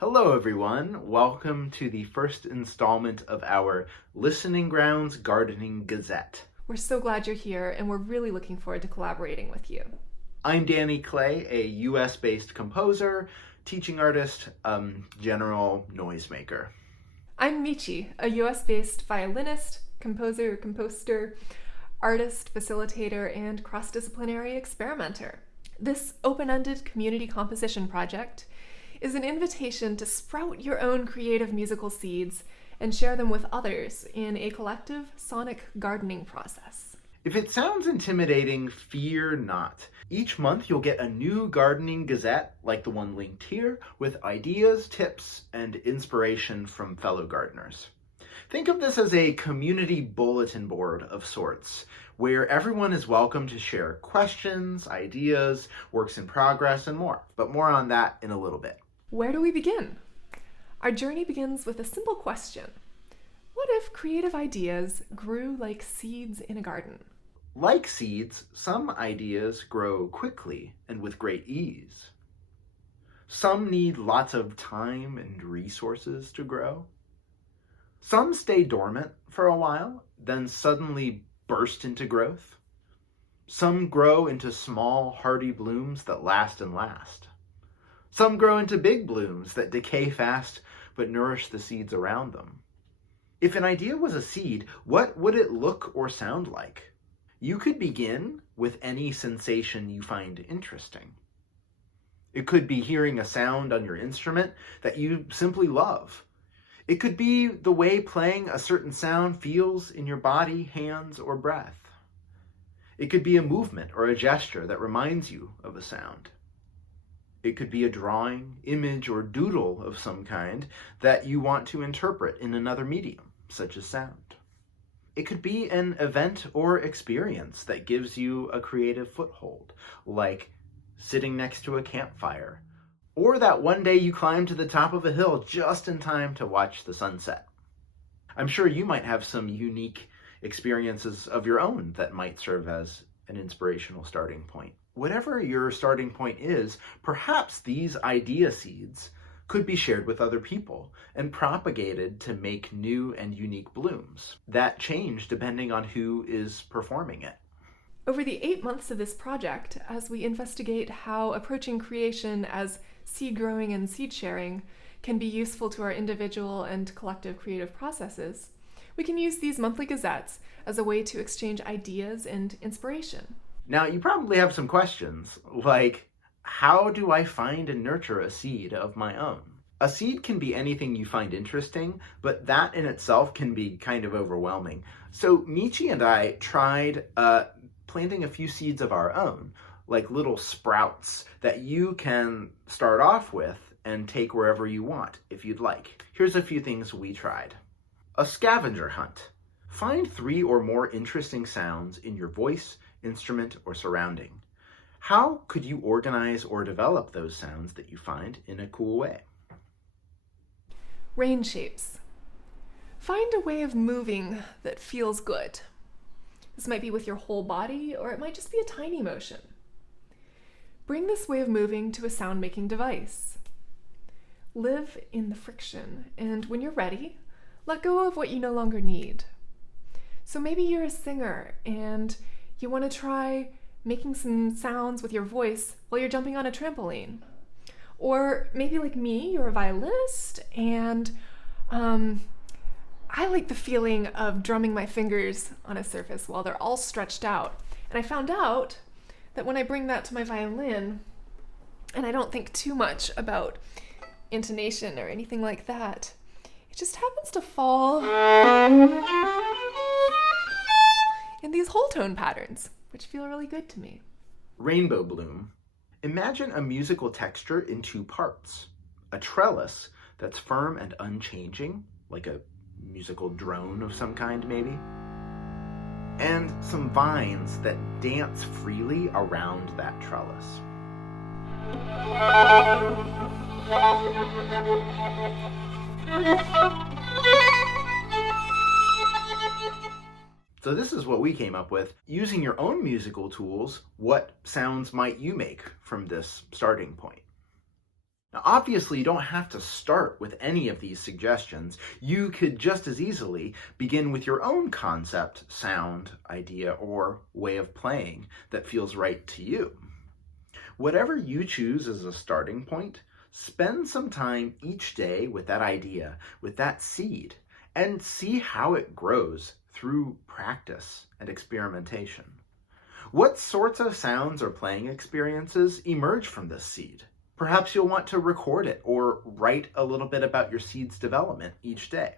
Hello, everyone. Welcome to the first installment of our Listening Grounds Gardening Gazette. We're so glad you're here, and we're really looking forward to collaborating with you. I'm Danny Clay, a US-based composer, teaching artist, general noisemaker. I'm Michi, a US-based violinist, composer, artist, facilitator, and cross-disciplinary experimenter. This open-ended community composition project is an invitation to sprout your own creative musical seeds and share them with others in a collective sonic gardening process. If it sounds intimidating, fear not. Each month you'll get a new gardening gazette, like the one linked here, with ideas, tips, and inspiration from fellow gardeners. Think of this as a community bulletin board of sorts, where everyone is welcome to share questions, ideas, works in progress, and more. But more on that in a little bit. Where do we begin? Our journey begins with a simple question. What if creative ideas grew like seeds in a garden? Like seeds, some ideas grow quickly and with great ease. Some need lots of time and resources to grow. Some stay dormant for a while, then suddenly burst into growth. Some grow into small, hardy blooms that last and last. Some grow into big blooms that decay fast but nourish the seeds around them. If an idea was a seed, what would it look or sound like? You could begin with any sensation you find interesting. It could be hearing a sound on your instrument that you simply love. It could be the way playing a certain sound feels in your body, hands, or breath. It could be a movement or a gesture that reminds you of a sound. It could be a drawing, image, or doodle of some kind that you want to interpret in another medium, such as sound. It could be an event or experience that gives you a creative foothold, like sitting next to a campfire, or that one day you climb to the top of a hill just in time to watch the sunset. I'm sure you might have some unique experiences of your own that might serve as an inspirational starting point. Whatever your starting point is, perhaps these idea seeds could be shared with other people and propagated to make new and unique blooms that change depending on who is performing it. Over the 8 months of this project, as we investigate how approaching creation as seed growing and seed sharing can be useful to our individual and collective creative processes, we can use these monthly gazettes as a way to exchange ideas and inspiration. Now, you probably have some questions, like, how do I find and nurture a seed of my own? A seed can be anything you find interesting, but that in itself can be kind of overwhelming. So Michi and I tried planting a few seeds of our own, like little sprouts that you can start off with and take wherever you want if you'd like. Here's a few things we tried. A scavenger hunt. Find 3 or more interesting sounds in your voice, instrument, or surrounding. How could you organize or develop those sounds that you find in a cool way? Rain shapes. Find a way of moving that feels good. This might be with your whole body, or it might just be a tiny motion. Bring this way of moving to a sound-making device. Live in the friction, and when you're ready, let go of what you no longer need. So maybe you're a singer, and you want to try making some sounds with your voice while you're jumping on a trampoline. Or maybe like me, you're a violinist, and I like the feeling of drumming my fingers on a surface while they're all stretched out. And I found out that when I bring that to my violin, and I don't think too much about intonation or anything like that, it just happens to fall in these whole tone patterns, which feel really good to me. Rainbow bloom. Imagine a musical texture in 2 parts. A trellis that's firm and unchanging, like a musical drone of some kind maybe. And some vines that dance freely around that trellis. So this is what we came up with. Using your own musical tools, what sounds might you make from this starting point? Now, obviously, you don't have to start with any of these suggestions. You could just as easily begin with your own concept, sound, idea, or way of playing that feels right to you. Whatever you choose as a starting point, spend some time each day with that idea, with that seed, and see how it grows through practice and experimentation. What sorts of sounds or playing experiences emerge from this seed? Perhaps you'll want to record it or write a little bit about your seed's development each day.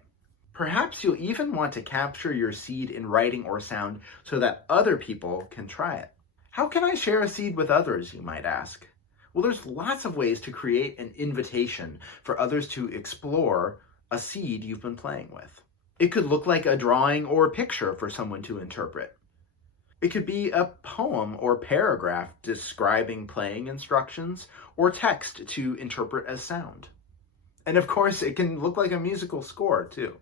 Perhaps you'll even want to capture your seed in writing or sound so that other people can try it. How can I share a seed with others, you might ask? Well, there's lots of ways to create an invitation for others to explore a seed you've been playing with. It could look like a drawing or picture for someone to interpret. It could be a poem or paragraph describing playing instructions, or text to interpret as sound. And of course, it can look like a musical score too.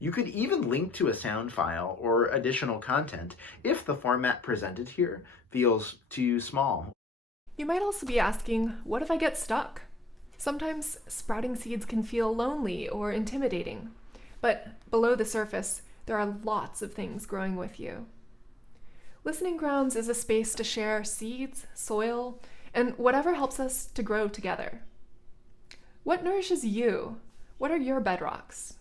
You could even link to a sound file or additional content if the format presented here feels too small. You might also be asking, what if I get stuck? Sometimes sprouting seeds can feel lonely or intimidating, but below the surface, there are lots of things growing with you. Listening Grounds is a space to share seeds, soil, and whatever helps us to grow together. What nourishes you? What are your bedrocks?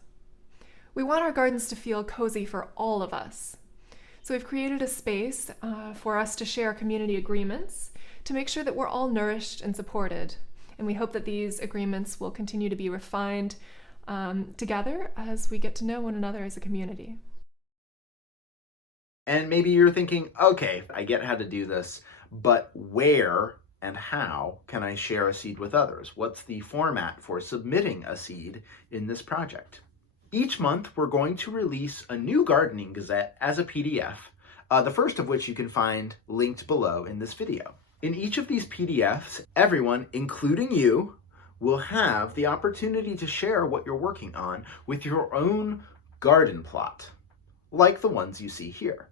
We want our gardens to feel cozy for all of us. So we've created a space for us to share community agreements to make sure that we're all nourished and supported. And we hope that these agreements will continue to be refined together as we get to know one another as a community. And maybe you're thinking, okay, I get how to do this, but where and how can I share a seed with others? What's the format for submitting a seed in this project? Each month, we're going to release a new gardening gazette as a PDF, the first of which you can find linked below in this video. In each of these PDFs, everyone, including you, will have the opportunity to share what you're working on with your own garden plot, like the ones you see here.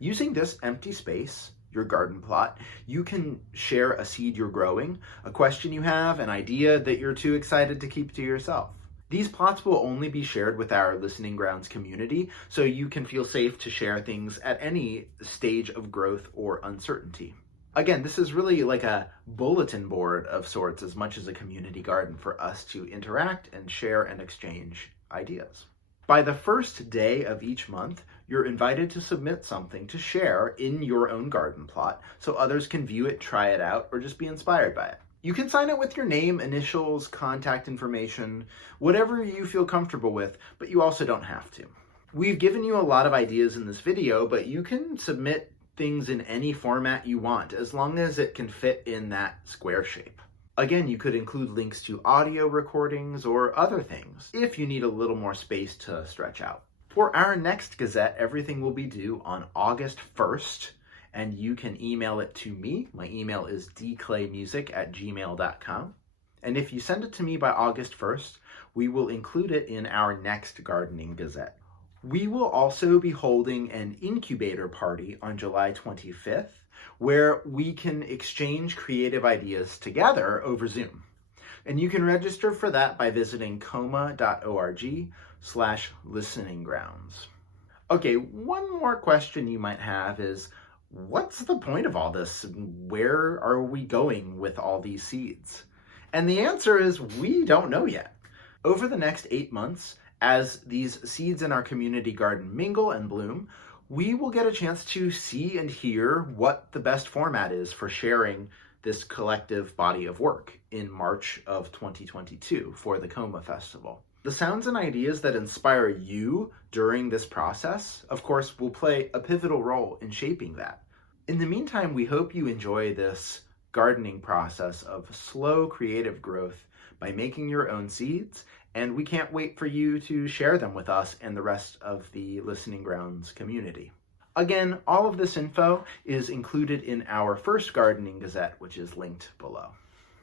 Using this empty space, your garden plot, you can share a seed you're growing, a question you have, an idea that you're too excited to keep to yourself. These plots will only be shared with our Listening Grounds community, so you can feel safe to share things at any stage of growth or uncertainty. Again, this is really like a bulletin board of sorts as much as a community garden for us to interact and share and exchange ideas. By the first day of each month, you're invited to submit something to share in your own garden plot so others can view it, try it out, or just be inspired by it. You can sign it with your name, initials, contact information, whatever you feel comfortable with, but you also don't have to. We've given you a lot of ideas in this video, but you can submit things in any format you want, as long as it can fit in that square shape. Again, you could include links to audio recordings or other things if you need a little more space to stretch out. For our next Gazette, everything will be due on August 1st, and you can email it to me. My email is dclaymusic@gmail.com. And if you send it to me by August 1st, we will include it in our next Gardening Gazette. We will also be holding an incubator party on July 25th, where we can exchange creative ideas together over Zoom. And you can register for that by visiting coma.org/listeninggrounds. Okay, one more question you might have is, what's the point of all this? Where are we going with all these seeds? And the answer is, we don't know yet. Over the next 8 months, as these seeds in our community garden mingle and bloom, we will get a chance to see and hear what the best format is for sharing this collective body of work in March of 2022 for the Coma Festival. The sounds and ideas that inspire you during this process, of course, will play a pivotal role in shaping that. In the meantime, we hope you enjoy this gardening process of slow creative growth by making your own seeds, and we can't wait for you to share them with us and the rest of the Listening Grounds community. Again, all of this info is included in our first Gardening Gazette, which is linked below.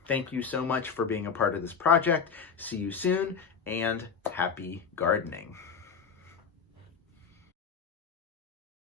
Thank you so much for being a part of this project. See you soon, and happy gardening.